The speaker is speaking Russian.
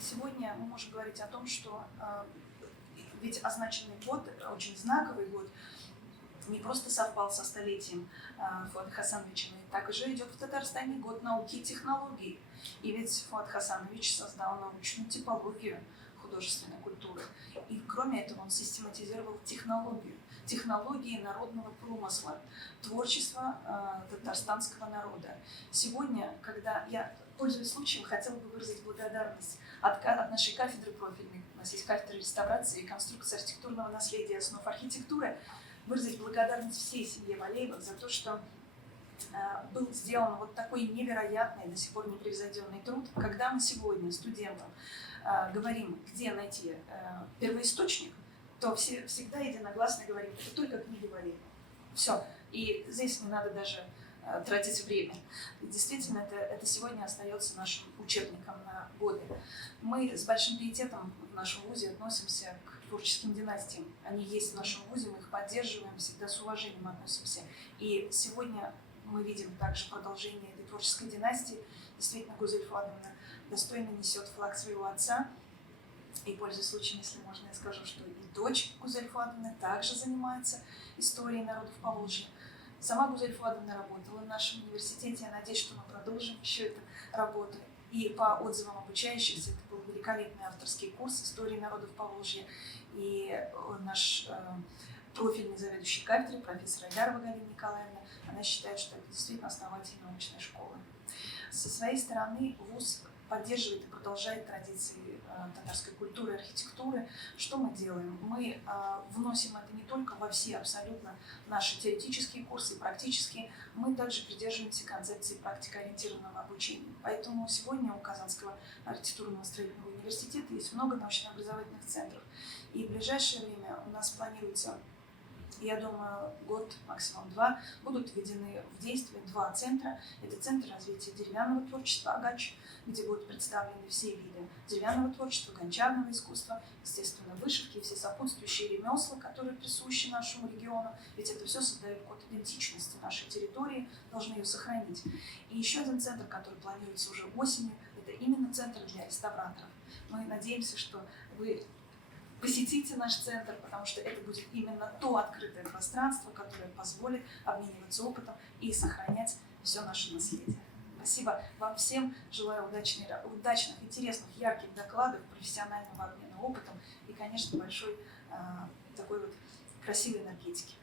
Сегодня мы можем говорить о том, что ведь означенный год, очень знаковый год, не просто совпал со столетием Фуада Хасановича, но и также идет в Татарстане год науки и технологий. И ведь Фуад Хасанович создал научную типологию художественной культуры. И кроме этого он систематизировал технологии народного промысла, творчества татарстанского народа. Сегодня, когда я, пользуясь случаем, хотела бы выразить благодарность от нашей кафедры профильной, у нас есть кафедра реставрации и конструкции архитектурного наследия основ архитектуры, выразить благодарность всей семье Валеевых за то, что был сделан вот такой невероятный, до сих пор непревзойденный труд. Когда мы сегодня студентам говорим, где найти первоисточник, то всегда единогласно говорим, это только книги Валеева. Все. И здесь не надо даже тратить время. Действительно, это сегодня остается нашим учебником на годы. Мы с большим пиететом в нашем вузе относимся к творческим династиям. Они есть в нашем вузе, мы их поддерживаем, всегда с уважением относимся. И сегодня мы видим также продолжение этой творческой династии. Действительно, Гузель Фуадовна достойно несет флаг своего отца. И, пользуясь случаем, если можно, я скажу, что и дочь Гузель Фуадовны также занимается историей народов Поволжья. Сама Гузель Фуадовна работала в нашем университете. Я надеюсь, что мы продолжим еще эту работу. И по отзывам обучающихся, это был великолепный авторский курс истории народов Поволжья. И наш профильный заведующий кафедрой, профессор Айдарова Галина Николаевна, она считает, что это действительно основатель научной школы. Со своей стороны вуз поддерживает и продолжает традиции татарской культуры и архитектуры. Что мы делаем? Мы вносим это не только во все абсолютно наши теоретические курсы и практические, мы также придерживаемся концепции практикоориентированного обучения. Поэтому сегодня у Казанского архитектурного строительного университета есть много научно-образовательных центров. И в ближайшее время у нас планируется, я думаю, год, максимум 2, будут введены в действие 2 центра. Это Центр развития деревянного творчества «Агач», где будут представлены все виды деревянного творчества, гончарного искусства, естественно, вышивки и все сопутствующие ремесла, которые присущи нашему региону. Ведь это все создает код идентичности нашей территории, должны ее сохранить. И еще один центр, который планируется уже осенью, это именно центр для реставраторов. Мы надеемся, что вы посетите наш центр, потому что это будет именно то открытое пространство, которое позволит обмениваться опытом и сохранять все наше наследие. Спасибо вам всем. Желаю удачных, интересных, ярких докладов, профессионального обмена опытом и, конечно, большой такой вот красивой энергетики.